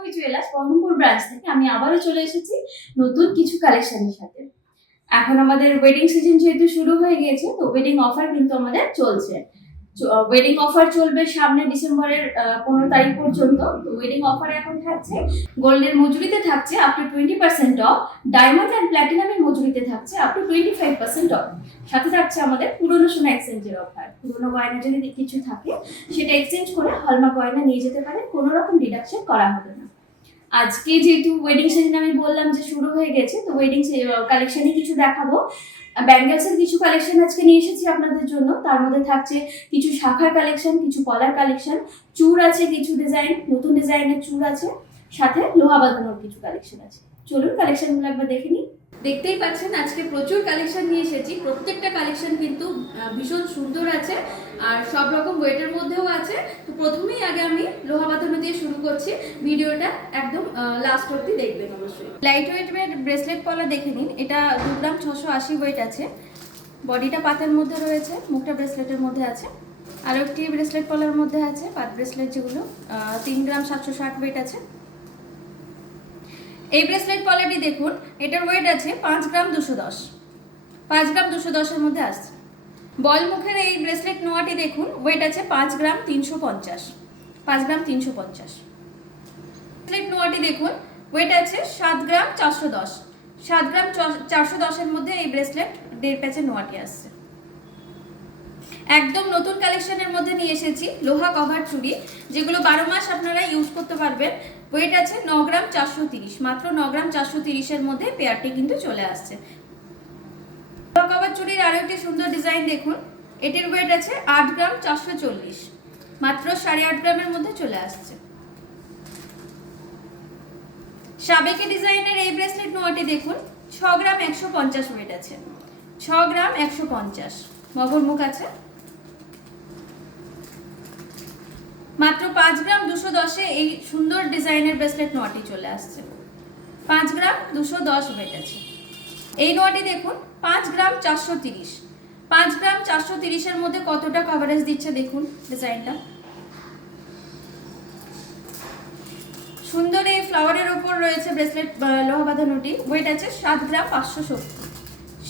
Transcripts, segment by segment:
বই jewellers Baharampur branch থেকে আমি আবারও চলে এসেছি নতুন কিছু কালেকশনের সাথে। এখন আমাদের ওয়েডিং সিজন যেহেতু শুরু হয়ে গিয়েছে, তো ওয়েডিং অফার কিন্তু আমাদের চলছে। ওয়েডিং অফার চলবে সামনে ডিসেম্বরের 15 তারিখ পর্যন্ত। তো ওয়েডিং অফার এখন থাকছে গোল্ডের মজুরিতে থাকছে up to 20% off, diamond and প্ল্যাটিনামের মজুরিতে থাকছে আপ টু 25% অফ। সাথে থাকছে আমাদের পুরনো সোনা এক্সচেঞ্জের অফার। পুরনো গয়না যদি কিছু থাকে সেটা এক্সচেঞ্জ করে হলমার্ক গয়না নিয়ে যেতে পারেন, কোনো রকম ডিডাকশন করা হবে না। আজকে যেহেতু ওয়েডিং সিজন আমি বললাম যে শুরু হয়ে গেছে, তো ওয়েডিং কালেকশনই কিছু দেখাবো। ব্যাঙ্গেলসের কিছু কালেকশন আজকে নিয়ে এসেছি আপনাদের জন্য। তার মধ্যে থাকছে কিছু শাখার কালেকশন, কিছু পলার কালেকশন, চূড় আছে কিছু ডিজাইন, নতুন ডিজাইনের চূড় আছে, সাথে লোহা বাঁধানোর কিছু কালেকশন আছে। চলুন কালেকশনগুলো একবার দেখে নিই। দেখতেই পাচ্ছেন আজকে প্রচুর কালেকশন নিয়ে এসেছি। প্রত্যেকটা কালেকশন কিন্তু ভীষণ সুন্দর আছে আর সব রকম ওয়েটের মধ্যেও আছে। তো প্রথমেই আগে আমি লোহা বাঁধানো দিয়ে শুরু করছি, ভিডিওটা একদম লাস্ট অবধি দেখবেন অবশ্যই। লাইট ওয়েটের ব্রেসলেট পলা দেখে নিন। এটা 2 গ্রাম 680 ওয়েট আছে, বডিটা পাতের মধ্যে রয়েছে, মুখটা ব্রেসলেটের মধ্যে আছে। আরও একটি ব্রেসলেট পলার মধ্যে আছে পাত ব্রেসলেট, যেগুলো 3 গ্রাম 760 ওয়েট আছে। এই ব্রেসলেট পলাটি দেখুন, এটার ওয়েট আছে 5 গ্রাম 210, 5 গ্রাম 210-এর মধ্যে আসছে। বল মুখের এই ব্রেসলেট নোয়াটি দেখুন, ওয়েট আছে 5 গ্রাম 350, 5 গ্রাম 350। ব্রেসলেট নোয়াটি দেখুন, ওয়েট আছে 7 গ্রাম 410, 7 গ্রাম 410-এর মধ্যে এই ব্রেসলেট 1.5 প্যাচের নোয়াটি আসছে। একদম নতুন কালেকশনের মধ্যে নিয়ে এসেছি লোহা কভার চুড়ি, যেগুলো 12 মাস আপনারা ইউজ করতে পারবেন। ওয়েট আছে 9 গ্রাম 430, মাত্র 9 গ্রাম 430-এর মধ্যে পেয়ারটি কিন্তু চলে আসছে। লোহা কভার চুড়ির আরো একটি সুন্দর ডিজাইন দেখুন, এটির ওয়েট আছে 8 গ্রাম 440, মাত্র 8.5 গ্রামের মধ্যে চলে আসছে। সাবেকি ডিজাইনের এই ব্রেসলেট নোয়াটি দেখুন, 6 গ্রাম 150 ওয়েট আছে, 6 গ্রাম 150, মগর মুখ আছে। মাত্র 5 গ্রাম 210-এ এই সুন্দর ডিজাইনের ব্রেসলেট নোয়াটি চলে আসছে, 5 গ্রাম 210 ওয়েট আছে। এই নোয়াটি দেখুন 5 গ্রাম 430, 5 গ্রাম 430-এর মধ্যে কতটা কভারেজ দিচ্ছে দেখুন ডিজাইনটা। সুন্দর এই ফ্লাওয়ারের উপর রয়েছে ব্রেসলেট লোহা বাঁধানোটি, ওয়েট আছে 7 গ্রাম 570,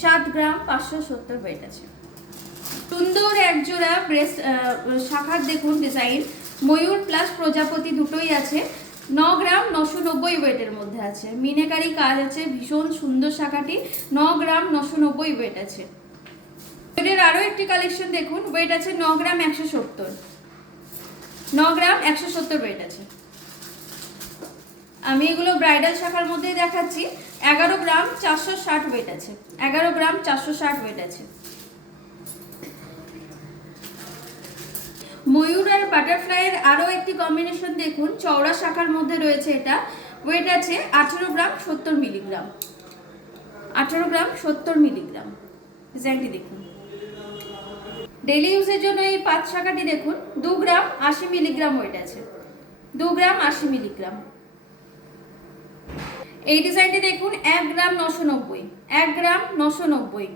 7 গ্রাম 570 ওয়েট আছে। সুন্দর একজোড়া শাখার দেখুন ডিজাইন, ময়ূর প্লাস প্রজাপতি দুটোই আছে, 9 গ্রাম 990 ওয়েটের মধ্যে আছে, মিনেকারি কাজ আছে, ভীষণ সুন্দর শাখাটি, 9 গ্রাম 990 ওয়েট আছে। এর আরো একটি কালেকশন দেখুন, ওয়েট আছে 9 গ্রাম 170, 9 গ্রাম 170 ওয়েট আছে। আমি এগুলো ব্রাইডাল শাখার মধ্যেই দেখাচ্ছি, 11 গ্রাম 460 ওয়েট আছে, 11 গ্রাম 460 ওয়েট আছে। ময়ূর আর বাটারফ্লাইয়ের আরো একটি কম্বিনেশন দেখুন, চওড়া শাখার মধ্যে রয়েছে, এটা ওয়েট আছে 18 গ্রাম 70 মিলিগ্রাম, 18 গ্রাম 70 মিলিগ্রাম। ডিজাইনটি দেখুন। ডেইলি ইউজের জন্য এই 5 শাখাটি দেখুন, 2 গ্রাম 80 মিলিগ্রাম ওয়েট আছে, 2 গ্রাম 80 মিলিগ্রাম। এই ডিজাইনটি দেখুন, 1 গ্রাম 990, 1 গ্রাম 990।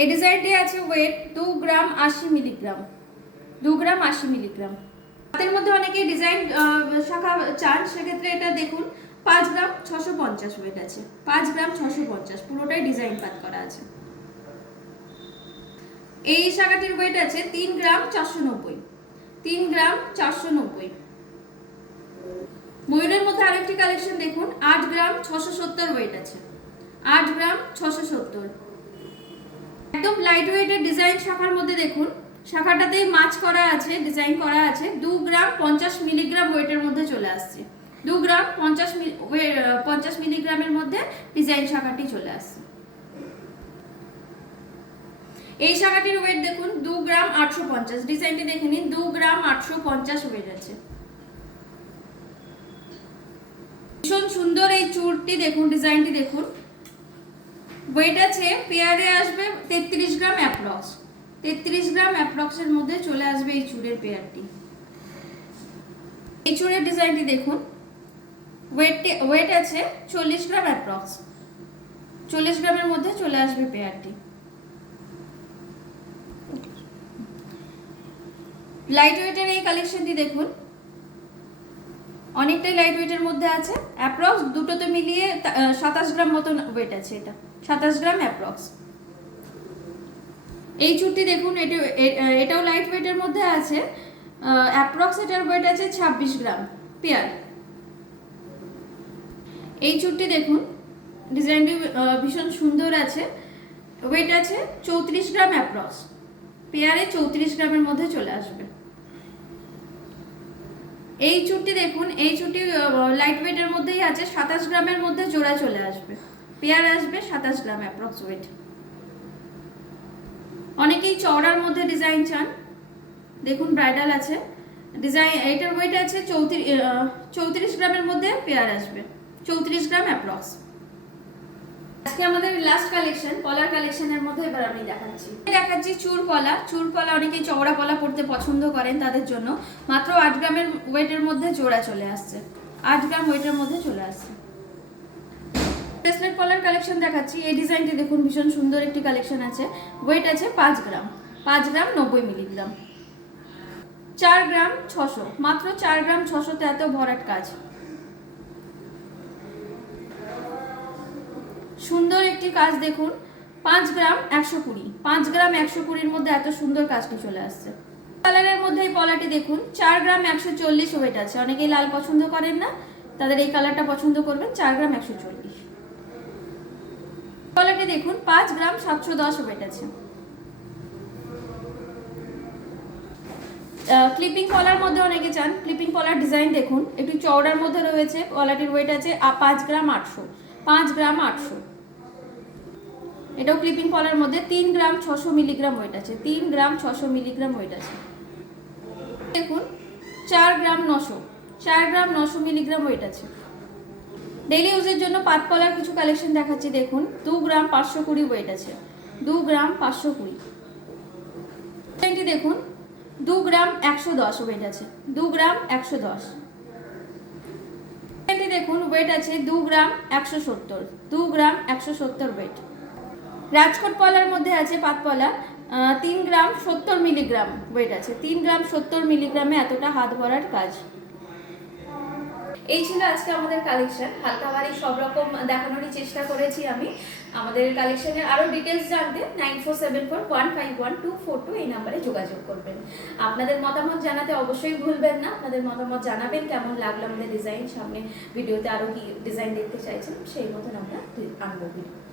এই ডিজাইনটি আছে ওয়েট 2 গ্রাম 80 মিলিগ্রাম, 2 গ্রাম 80 মিলিগ্রাম। হাতের মধ্যে অনেকে ডিজাইন শাখা চান, সেক্ষেত্রে এটা দেখুন 5 গ্রাম 650 ওয়েট আছে, 5 গ্রাম 650, পুরোটাই ডিজাইন পাত করা আছে। এই শাখাটির ওয়েট আছে 3 গ্রাম 490, 3 গ্রাম 490। ময়ূরের মধ্যে আরেকটি কালেকশন দেখুন, 8 গ্রাম 670 ওয়েট আছে, 8 গ্রাম 670। একদম লাইট ওয়েটের ডিজাইন শাখার মধ্যে দেখুন, শাখাটাতেই মাছ করা আছে, ডিজাইন করা আছে, 2 গ্রাম 50 মিলিগ্রাম ওয়েটের মধ্যে চলে আসছে, 2 গ্রাম 50 মিলিগ্রামের মধ্যে ডিজাইন শাখাটি চলে আসছে। এই শাখাটির ওয়েট দেখুন 2 গ্রাম 850, ডিজাইনটি দেখে নিন, 2 গ্রাম 850 ওয়েট আছে। ভীষণ সুন্দর এই চূড়টি দেখুন, ডিজাইনটি দেখুন, ওয়েট আছে পেয়ারে আসবে 33 গ্রাম অ্যাপ্রক্স, 33 গ্রাম অ্যাপ্রক্সের মধ্যে চলে আসবে এই চূড়ের পেয়ারটি। এই চূড়ের ডিজাইনটি দেখুন, ওয়েট আছে 40 গ্রাম অ্যাপ্রক্স, 40 গ্রামের মধ্যে চলে আসবে পেয়ারটি। লাইট ওয়েটের এই কালেকশনটি দেখুন, অনেকটাই লাইট ওয়েটের মধ্যে আছে। অ্যাপ্রক্স দুটোতে মিলিয়ে 27 গ্রাম মতন ওয়েট আছে, এটা 27 গ্রাম অ্যাপ্রক্স। এই চুড়টি দেখুন, এটাও লাইট ওয়েটের মধ্যে আছে। অ্যাপ্রক্স এটার ওয়েট আছে 26 গ্রাম পেয়ার। এই চুড়টি দেখুন, ডিজাইনটি ভীষণ সুন্দর আছে। ওয়েট আছে 34 গ্রাম অ্যাপ্রক্স, পেয়ারে 34 গ্রামের মধ্যে চলে আসবে। এই চুড়টি দেখুন, এই চুড়টি লাইট ওয়েটের মধ্যেই আছে, 27 গ্রামের মধ্যে জোড়া চলে আসবে, পেয়ার আসবে 27 গ্রাম অ্যাপ্রক্স ওয়েট। অনেকেই চওড়ার মধ্যে ডিজাইন চান, দেখুন ব্রাইডাল আছে ডিজাইন। এটার ওয়েট আছে 34 গ্রামের মধ্যে পেয়ার আসবে, 34 গ্রাম অ্যাপ্রক্স। আজকে আমাদের লাস্ট কালেকশন পলার কালেকশনের মধ্যে এবার আমি দেখাচ্ছি চুর পলা। অনেকেই চওড়া পলা পরতে পছন্দ করেন, তাদের জন্য মাত্র 8 গ্রামের ওয়েটের মধ্যে জোড়া চলে আসছে, 8 গ্রাম ওয়েটের মধ্যে চলে আসছে। ব্রেসলেট পলার কালেকশন দেখাচ্ছি। এই ডিজাইনটি দেখুন, ভীষণ সুন্দর একটি কালেকশন আছে। ওয়েট আছে 5 গ্রাম 90 মিলিগ্রাম, 4 গ্রাম 600, মাত্র 4 গ্রাম 600তে এত ভরাট কাজ। সুন্দর একটি কাজ দেখুন, 5 গ্রাম 120, 5 গ্রাম 120-র মধ্যে এত সুন্দর কাজটি চলে আসছে। কালারের মধ্যে এই পলাটি দেখুন, 4 গ্রাম 140 ওয়েট আছে। অনেকেই লাল পছন্দ করেন না, তাদের এই কালারটা পছন্দ করবেন, 4 গ্রাম 140। পলাটি দেখুন, 5 গ্রাম 710 ওয়েট আছে। ক্লিপিং পলার মধ্যে অনেকে চান, ক্লিপিং পলার ডিজাইন দেখুন, একটু চওড়ার মধ্যে রয়েছে। পলাটির ওয়েট আছে 5 গ্রাম 800, 5 গ্রাম 800। এটাও ক্লিপিং পলার মধ্যে 3 গ্রাম 600 মিলিগ্রাম ওয়েট আছে, 3 গ্রাম 600 মিলিগ্রাম ওয়েট আছে। দেখুন 4 গ্রাম 900, 4 গ্রাম 900 মিলিগ্রাম ওয়েট আছে। ডেইলি ইউজের জন্য পাত পলার কিছু কালেকশন দেখাচ্ছি। দেখুন 2 গ্রাম 520 ওয়েট আছে, 2 গ্রাম 520। দেখুন 2 গ্রাম 110 ওয়েট আছে, 2 গ্রাম 110। দেখুন ওয়েট আছে 2 গ্রাম 170, 2 গ্রাম 170 ওয়েট। রাজকোট পলার মধ্যে আছে পাত পলা, 3 গ্রাম 70 মিলিগ্রাম ওয়েট আছে, 3 গ্রাম 70 মিলিগ্রামে এতটা হাত ভরার কাজ। এই ছিল আজকে আমাদের কালেকশন। হালকা ভারী সব রকম দেখানোরই চেষ্টা করেছি আমি। আমাদের কালেকশনের আরো ডিটেলস জানতে 9474151242 এই নাম্বারে যোগাযোগ করবেন। আপনাদের মতামত জানাতে অবশ্যই ভুলবেন না। আপনাদের মতামত জানাবেন কেমন লাগলো আমাদের ডিজাইন, সামনে ভিডিওতে আরো কি ডিজাইন দেখতে চাইছেন, সেই মতন আমরা আনবো ভিডিও।